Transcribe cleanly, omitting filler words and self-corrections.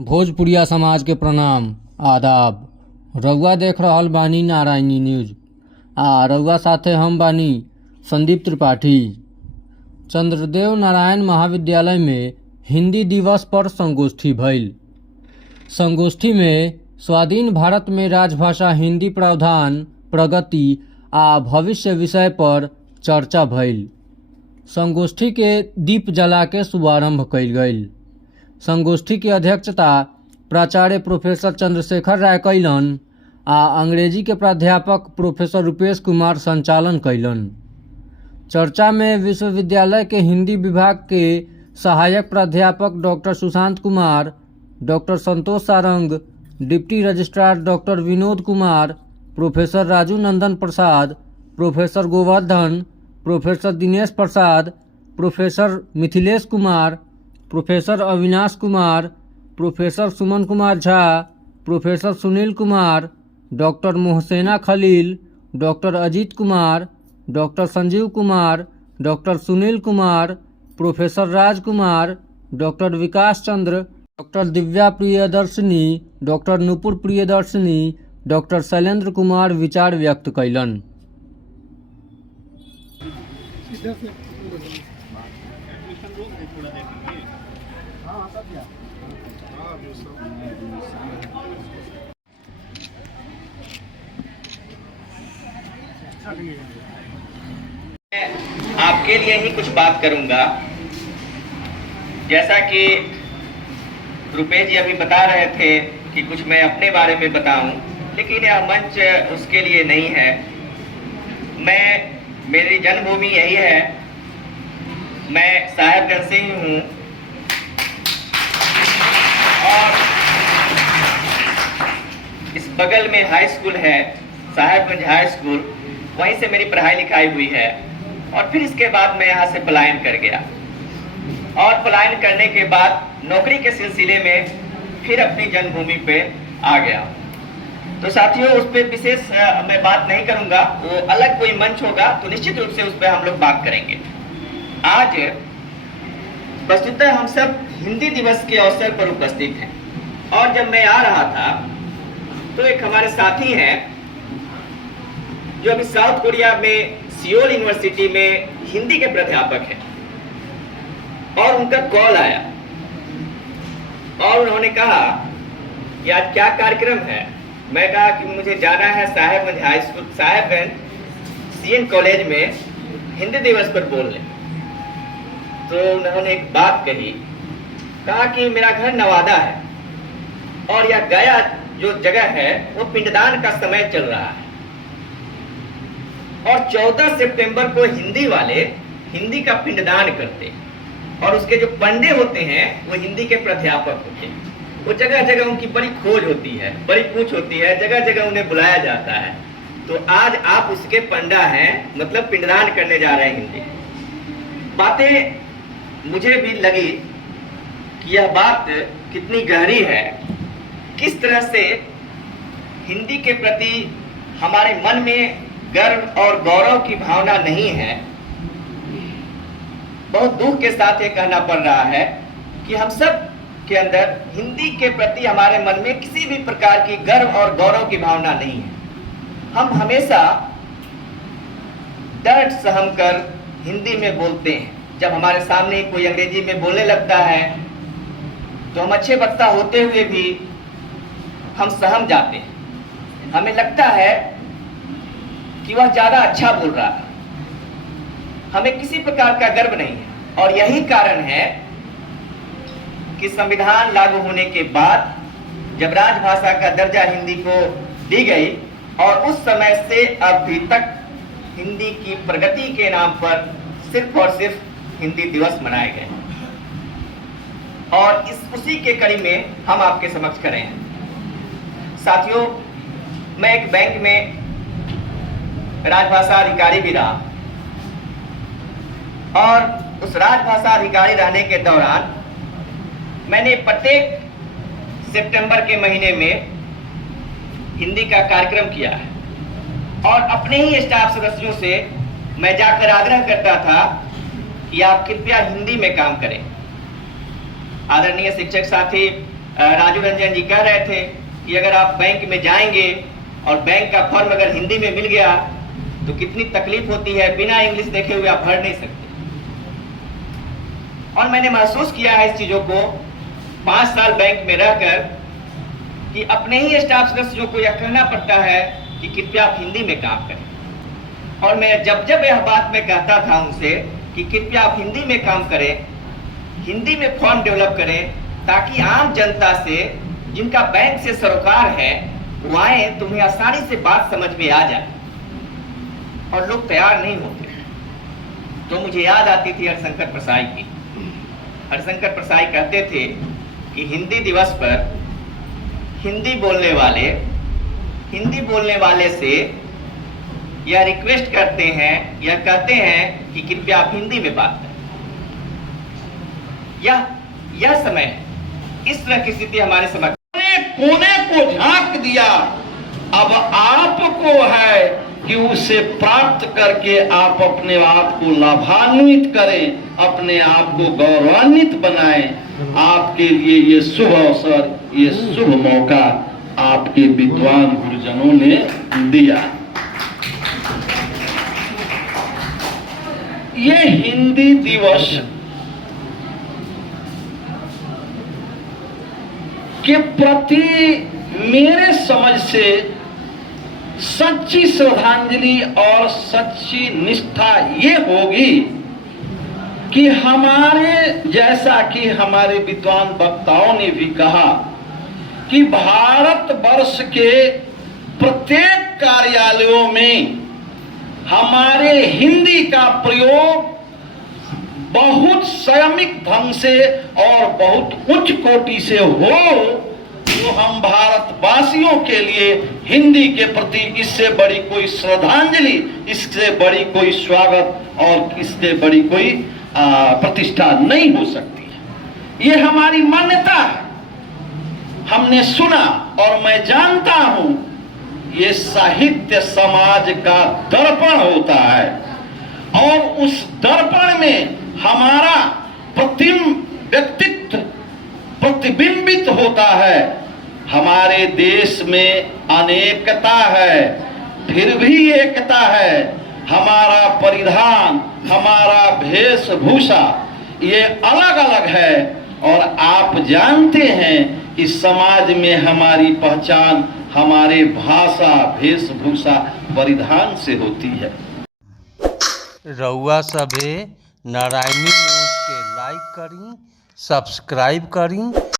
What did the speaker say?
भोजपुरिया समाज के प्रणाम आदाब। रउआ देख रहल बानी नारायणी न्यूज आ रउआ साथे हम बानी संदीप त्रिपाठी। चंद्रदेव नारायण महाविद्यालय में हिंदी दिवस पर संगोष्ठी भइल। संगोष्ठी में स्वाधीन भारत में राजभाषा हिंदी प्रावधान, प्रगति आ भविष्य विषय पर चर्चा भइल। संगोष्ठी के दीप जला के शुभारंभ कइल गइल। संगोष्ठी की अध्यक्षता प्राचार्य प्रोफेसर चंद्रशेखर राय कैलन आ अंग्रेजी के प्राध्यापक प्रोफेसर रूपेश कुमार संचालन कैलन। चर्चा में विश्वविद्यालय के हिंदी विभाग के सहायक प्राध्यापक doctor Sushant Kumar, doctor Santosh Sarang, deputy registrar doctor Vinod Kumar, professor Raju Nandan Prasad, professor Govardhan, professor Dinesh Prasad, professor Mithilesh Kumar, professor Avinash Kumar, professor Suman Kumar Jha, professor Sunil Kumar, doctor Mohsena Khalil, doctor Ajit Kumar, doctor Sanjeev Kumar, doctor Sunil Kumar, professor Raj Kumar, doctor Vikas Chandra, doctor Divya Priyadarshini, doctor Nupur Priyadarshini, doctor Shailendra Kumar विचार व्यक्त कैलन। आपके लिए ही कुछ बात करूंगा। जैसा कि रुपेश जी अभी बता रहे थे कि कुछ मैं अपने बारे में बताऊं, लेकिन यह मंच उसके लिए नहीं है। मेरी जन्मभूमि यही है। मैं साहेबगंज से ही हूँ और इस बगल में हाई स्कूल है, साहेबगंज हाई स्कूल, वहीं से मेरी पढ़ाई लिखाई हुई है। और फिर इसके बाद मैं यहाँ से पलायन कर गया और पलायन करने के बाद नौकरी के सिलसिले में फिर अपनी जन्मभूमि पे आ गया। तो साथियों, उस पर विशेष मैं बात नहीं करूंगा, वो अलग कोई मंच होगा तो निश्चित रूप से उस पर हम लोग बात करेंगे। आज वस्तुतः हम सब हिंदी दिवस के अवसर पर उपस्थित हैं और जब मैं आ रहा था तो एक हमारे साथी हैं जो अभी साउथ कोरिया में सियोल यूनिवर्सिटी में हिंदी के प्राध्यापक हैं, और उनका कॉल आया और उन्होंने कहा कि आज क्या कार्यक्रम है। मैं कहा कि मुझे जाना है Sahebganj high school, Sahebganj CN college में हिंदी दिवस पर बोलने। तो उन्होंने एक बात कही, कहा कि मेरा घर नवादा है और यह गया जो जगह है वो पिंडदान का समय चल रहा है और 14 सितंबर को हिंदी वाले हिंदी का पिंडदान करते हैं और उसके जो पंडे होते हैं वो हिंदी के प्राध्यापक होते हैं। वो जगह जगह उनकी बड़ी खोज होती है, बड़ी पूछ होती है, जगह जगह उन्हें बुलाया जाता है। तो आज आप उसके पंडा हैं, मतलब पिंडदान करने जा रहे हैं हिंदी। बातें मुझे भी लगी कि यह बात कितनी गहरी है, किस तरह से हिंदी के प्रति हमारे मन में गर्व और गौरव की भावना नहीं है। बहुत दुख के साथ ये कहना पड़ रहा है कि हम सब के अंदर हिंदी के प्रति हमारे मन में किसी भी प्रकार की गर्व और गौरव की भावना नहीं है। हम हमेशा डर सहम कर हिंदी में बोलते हैं। जब हमारे सामने कोई अंग्रेजी में बोलने लगता है तो हम अच्छे वक्ता होते हुए भी हम सहम जाते हैं। हमें लगता है कि वह ज्यादा अच्छा बोल रहा है। हमें किसी प्रकार का गर्व नहीं है और यही कारण है कि संविधान लागू होने के बाद जब राजभाषा का दर्जा हिंदी को दी गई और उस समय से अभी तक हिंदी की प्रगति के नाम पर सिर्फ और सिर्फ हिंदी दिवस मनाए गए और उसी के कड़ी में हम आपके समक्ष खड़े हैं। साथियों, मैं एक बैंक में राजभाषा अधिकारी भी रहा और उस राजभाषा अधिकारी रहने के दौरान मैंने प्रत्येक सितंबर के महीने में हिंदी का कार्यक्रम किया है और अपने ही स्टाफ सदस्यों से मैं जाकर आग्रह करता था कि आप कृपया हिंदी में काम करें। आदरणीय शिक्षक साथी राजू रंजन जी कह रहे थे कि अगर आप बैंक में जाएंगे और बैंक का फॉर्म अगर हिंदी में मिल गया तो कितनी तकलीफ होती है, बिना इंग्लिश देखे हुए आप भर नहीं सकते। और मैंने महसूस किया है इस चीजों को 5 साल बैंक में रहकर कि अपने ही स्टाफ सदस्यों को यह कहना पड़ता है कि कृपया आप हिंदी में काम करें। और मैं जब जब यह बात मैं कहता था उनसे कि कृपया आप हिंदी में काम करें, हिंदी में फॉर्म डेवलप करें, ताकि आम जनता से जिनका बैंक से सरोकार है वो आए, तुम्हें आसानी से बात समझ में आ जाए, और लोग तैयार नहीं होते। तो मुझे याद आती थी हरिशंकर प्रसाई की। हरिशंकर प्रसाई कहते थे कि हिंदी दिवस पर हिंदी बोलने वाले से यह रिक्वेस्ट करते हैं, यह कहते हैं कि कृपया आप हिंदी में बात करें। यह समय, इस तरह की स्थिति हमारे समाज कोने को झांक दिया। अब आपको है कि उसे प्राप्त करके आप अपने आप को लाभान्वित करें, अपने आप को गौरवान्वित बनाएं। आपके लिए ये शुभ अवसर, ये शुभ मौका आपके विद्वान गुरुजनों ने दिया। ये हिंदी दिवस के प्रति मेरे समझ से सच्ची श्रद्धांजलि और सच्ची निष्ठा ये होगी कि जैसा कि हमारे विद्वान वक्ताओं ने भी कहा कि भारतवर्ष के प्रत्येक कार्यालयों में हमारे हिंदी का प्रयोग बहुत संयमित ढंग से और बहुत उच्च कोटि से हो, तो हम भारतवासियों के लिए हिंदी के प्रति इससे बड़ी कोई श्रद्धांजलि, इससे बड़ी कोई स्वागत और इससे बड़ी कोई प्रतिष्ठा नहीं हो सकती है। ये हमारी मान्यता है। हमने सुना और मैं जानता हूं ये साहित्य समाज का दर्पण होता है, और उस दर्पण में हमारा व्यक्तित्व प्रतिबिंबित होता है। हमारे देश में अनेकता है, फिर भी एकता है। हमारा परिधान, हमारा वेशभूषा ये अलग अलग है, और आप जानते हैं कि समाज में हमारी पहचान हमारे भाषा, वेशभूषा, परिधान से होती है। रउआ सभे नारायणी न्यूज़ के लाइक करी, सब्सक्राइब करी।